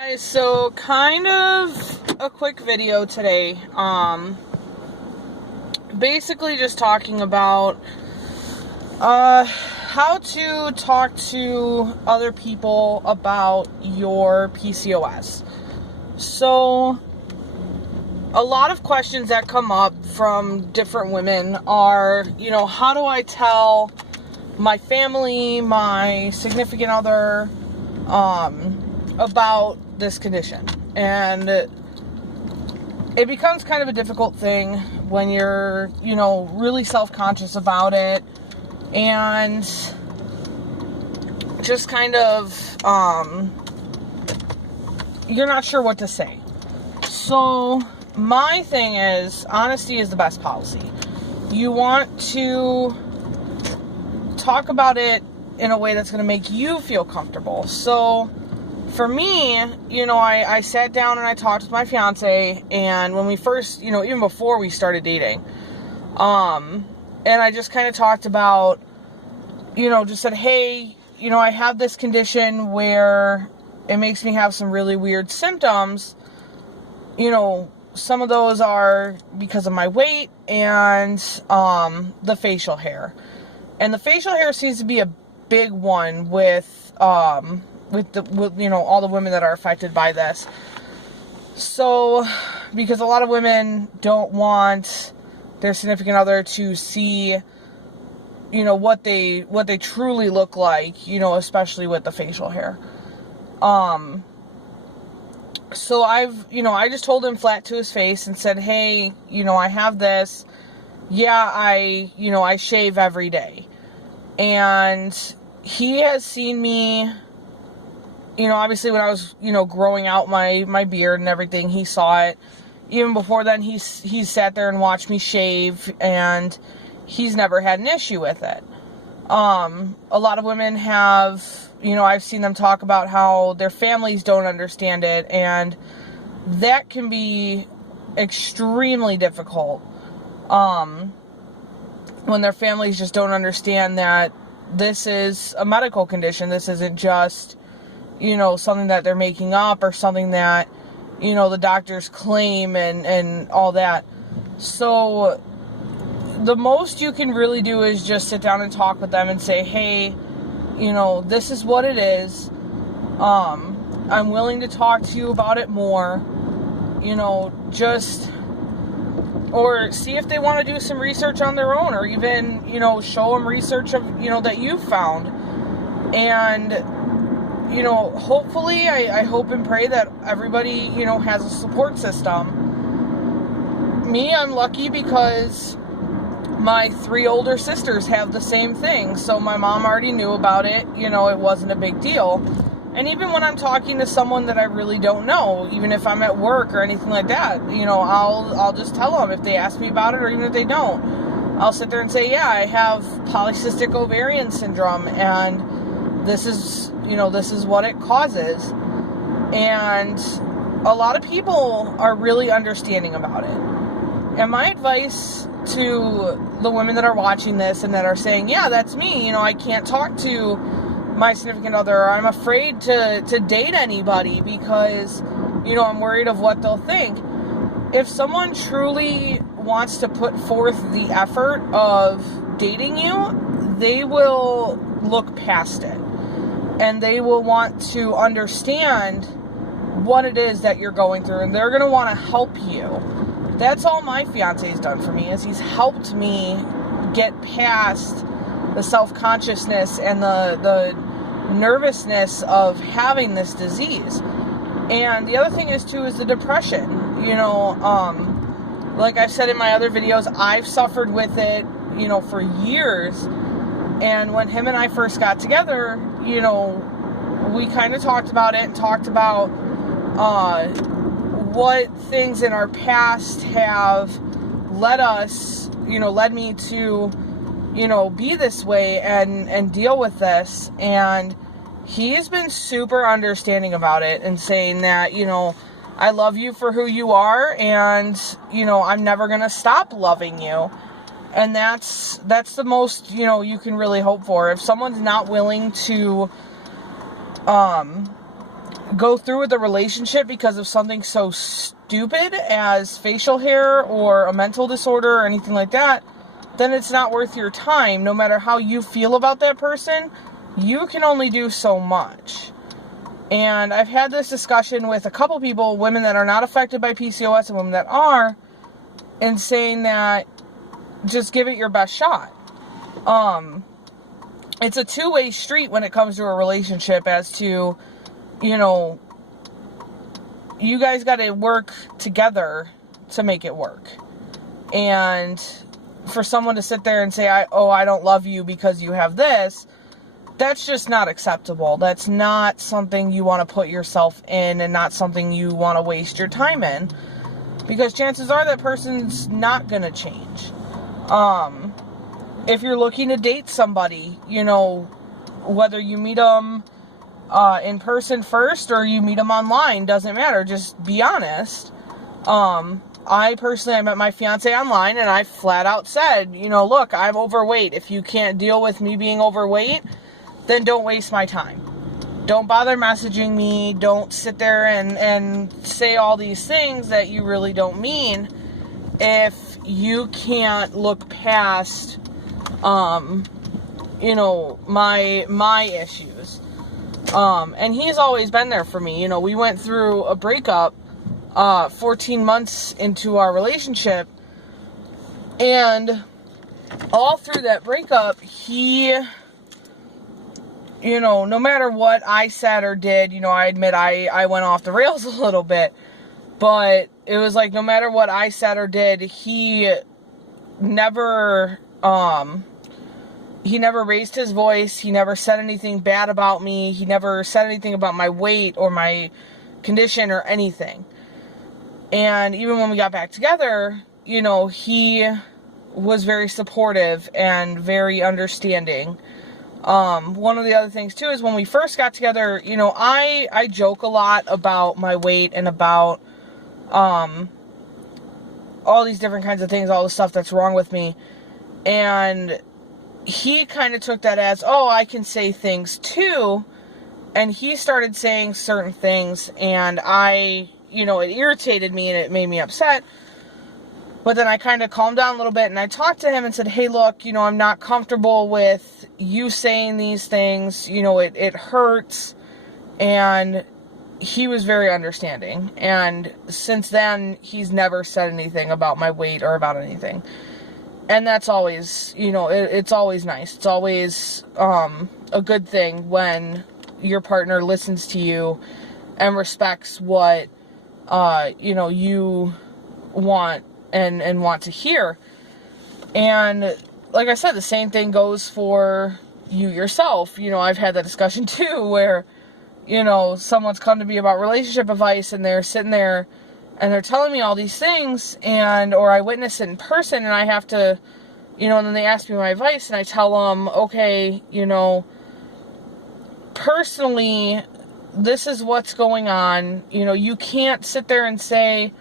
Guys, so kind of a quick video today. Basically just talking about how to talk to other people about your PCOS. So a lot of questions that come up from different women are, how do I tell my family, my significant other, about this condition? And it becomes kind of a difficult thing when you're, really self-conscious about it and just kind of, you're not sure what to say. So my thing is, honesty is the best policy. You want to talk about it in a way that's going to make you feel comfortable. So for me, I sat down and I talked with my fiance, and when we first, even before we started dating, and I just kind of talked about, just said, hey, I have this condition where it makes me have some really weird symptoms. Some of those are because of my weight and the facial hair. And the facial hair seems to be a big one with all the women that are affected by this. So, because a lot of women don't want their significant other to see, what they truly look like, especially with the facial hair. So I just told him flat to his face and said, hey, I have this. Yeah, I shave every day. And he has seen me, obviously when I was, growing out my beard and everything, he saw it. Even before then, he's sat there and watched me shave, and he's never had an issue with it. A lot of women have, I've seen them talk about how their families don't understand it, and that can be extremely difficult. When their families just don't understand that this is a medical condition. This isn't just, something that they're making up or something that, the doctors claim and all that. So the most you can really do is just sit down and talk with them and say, hey, this is what it is. I'm willing to talk to you about it more. Or see if they want to do some research on their own, or even, show them research of, that you found. And, hopefully, I hope and pray that everybody, has a support system. Me, I'm lucky because my 3 older sisters have the same thing. So my mom already knew about it. It wasn't a big deal. And even when I'm talking to someone that I really don't know, even if I'm at work or anything like that, I'll just tell them if they ask me about it, or even if they don't. I'll sit there and say, yeah, I have polycystic ovarian syndrome, and this is what it causes. And a lot of people are really understanding about it. And my advice to the women that are watching this and that are saying, yeah, that's me, I can't talk to my significant other, or I'm afraid to date anybody because, I'm worried of what they'll think. If someone truly wants to put forth the effort of dating you, they will look past it. And they will want to understand what it is that you're going through, and they're going to want to help you. That's all my fiance's done for me, is he's helped me get past the self-consciousness and the nervousness of having this disease. And the other thing is too is the depression. Like I've said in my other videos, I've suffered with it, for years. And when him and I first got together, we kind of talked about it and talked about what things in our past have led me to, be this way and deal with this. And he's been super understanding about it and saying that, I love you for who you are, and, I'm never going to stop loving you. And that's the most, you can really hope for. If someone's not willing to go through with a relationship because of something so stupid as facial hair or a mental disorder or anything like that, then it's not worth your time. No matter how you feel about that person, you can only do so much. And I've had this discussion with a couple people, women that are not affected by PCOS and women that are, and saying that just give it your best shot. It's a two-way street when it comes to a relationship as to, you know, you guys got to work together to make it work. And for someone to sit there and say, I don't love you because you have this, that's just not acceptable. That's not something you want to put yourself in, and not something you want to waste your time in, because chances are that person's not going to change. If you're looking to date somebody, you know, whether you meet them in person first or you meet them online, doesn't matter. Just be honest. I met my fiance online, and I flat out said, you know, look, I'm overweight. If you can't deal with me being overweight, then don't waste my time. Don't bother messaging me. Don't sit there and say all these things that you really don't mean if you can't look past, you know, my issues. And he's always been there for me. You know, we went through a breakup 14 months into our relationship, and all through that breakup, he, you know, no matter what I said or did, you know, I admit I went off the rails a little bit, but it was like, no matter what I said or did, he never raised his voice. He never said anything bad about me. He never said anything about my weight or my condition or anything. And even when we got back together, you know, he was very supportive and very understanding. One of the other things too is when we first got together, you know, I joke a lot about my weight and about, all these different kinds of things, all the stuff that's wrong with me. And he kind of took that as, oh, I can say things too. And he started saying certain things, and you know, it irritated me and it made me upset. But then I kind of calmed down a little bit, and I talked to him and said, hey, look, you know, I'm not comfortable with you saying these things. You know, it hurts. And he was very understanding. And since then, he's never said anything about my weight or about anything. And that's always, you know, it's always nice. It's always a good thing when your partner listens to you and respects what, you know, you want and want to hear. And like I said, the same thing goes for you yourself. You know, I've had that discussion too, where, you know, someone's come to me about relationship advice, and they're sitting there and they're telling me all these things, or I witness it in person, and I have to, you know, and then they ask me my advice, and I tell them, okay, you know, personally, this is what's going on. You know, you can't sit there and say,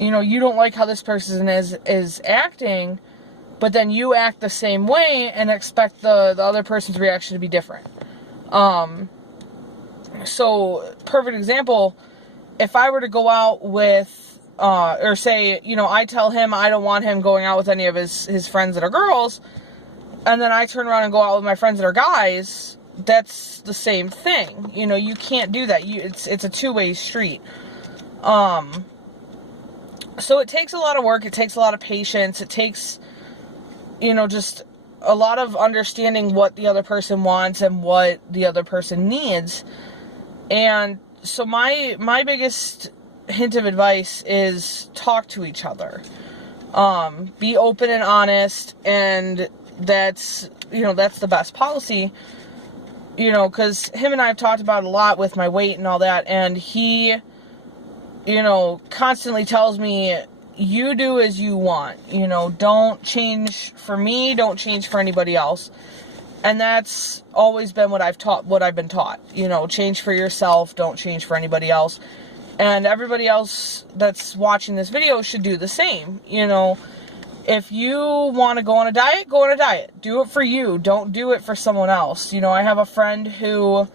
you know, you don't like how this person is acting, but then you act the same way and expect the other person's reaction to be different. So, perfect example, if I were to go out with, or say, you know, I tell him I don't want him going out with any of his friends that are girls, and then I turn around and go out with my friends that are guys, that's the same thing. You know, you can't do that. It's a two-way street. So it takes a lot of work. It takes a lot of patience. It takes, you know, just a lot of understanding what the other person wants and what the other person needs. And so my biggest hint of advice is talk to each other. Be open and honest, and that's, you know, that's the best policy. You know, because him and I have talked about it a lot with my weight and all that, and he, you know, constantly tells me, you do as you want. You know, don't change for me, don't change for anybody else. And that's always been what I've been taught. You know, change for yourself, don't change for anybody else. And everybody else that's watching this video should do the same. You know, if you want to go on a diet, go on a diet. Do it for you. Don't do it for someone else. You know, I have a friend who,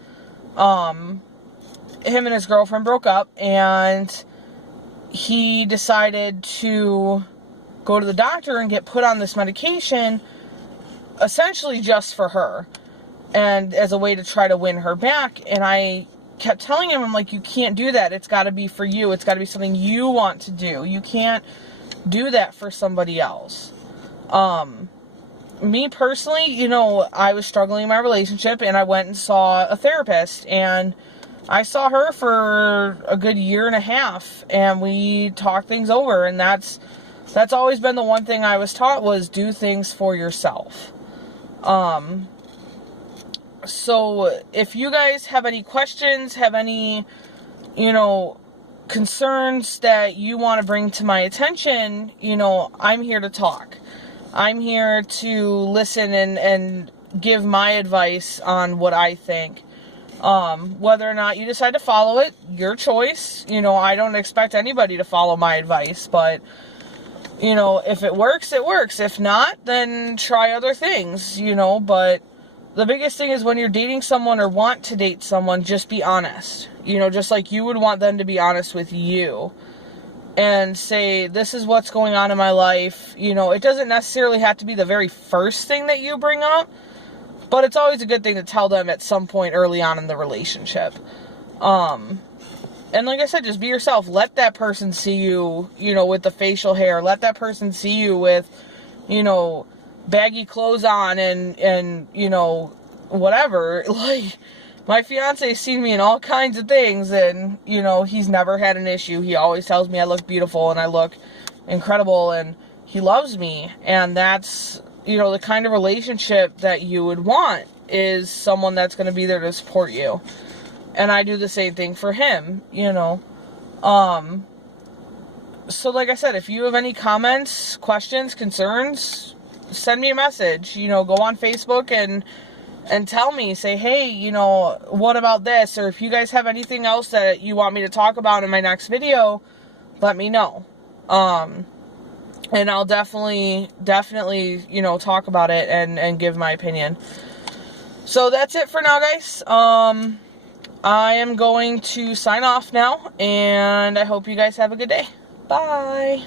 him and his girlfriend broke up, and he decided to go to the doctor and get put on this medication, essentially just for her, and as a way to try to win her back. And I kept telling him, I'm like, you can't do that. It's got to be for you. It's got to be something you want to do. You can't do that for somebody else. Me personally, you know, I was struggling in my relationship, and I went and saw a therapist, and I saw her for a good year and a half, and we talked things over, and that's always been the one thing I was taught, was do things for yourself. So if you guys have any questions, have any, you know, concerns that you want to bring to my attention, you know, I'm here to talk. I'm here to listen and give my advice on what I think. Whether or not you decide to follow it, your choice. You know, I don't expect anybody to follow my advice, but, you know, if it works, it works. If not, then try other things, you know. But the biggest thing is, when you're dating someone or want to date someone, just be honest. You know, just like you would want them to be honest with you. And say, this is what's going on in my life. You know, it doesn't necessarily have to be the very first thing that you bring up, but it's always a good thing to tell them at some point early on in the relationship. And like I said, just be yourself. Let that person see you, you know, with the facial hair. Let that person see you with, you know, baggy clothes on and you know, whatever. Like, my fiance's seen me in all kinds of things, and, you know, he's never had an issue. He always tells me I look beautiful and I look incredible, and he loves me. And that's, you know, the kind of relationship that you would want, is someone that's going to be there to support you. And I do the same thing for him, you know. So like I said, if you have any comments, questions, concerns, send me a message. You know, go on Facebook and tell me, say, hey, you know, what about this? Or if you guys have anything else that you want me to talk about in my next video, let me know. And I'll definitely, you know, talk about it and give my opinion. So that's it for now, guys. I am going to sign off now, and I hope you guys have a good day. Bye.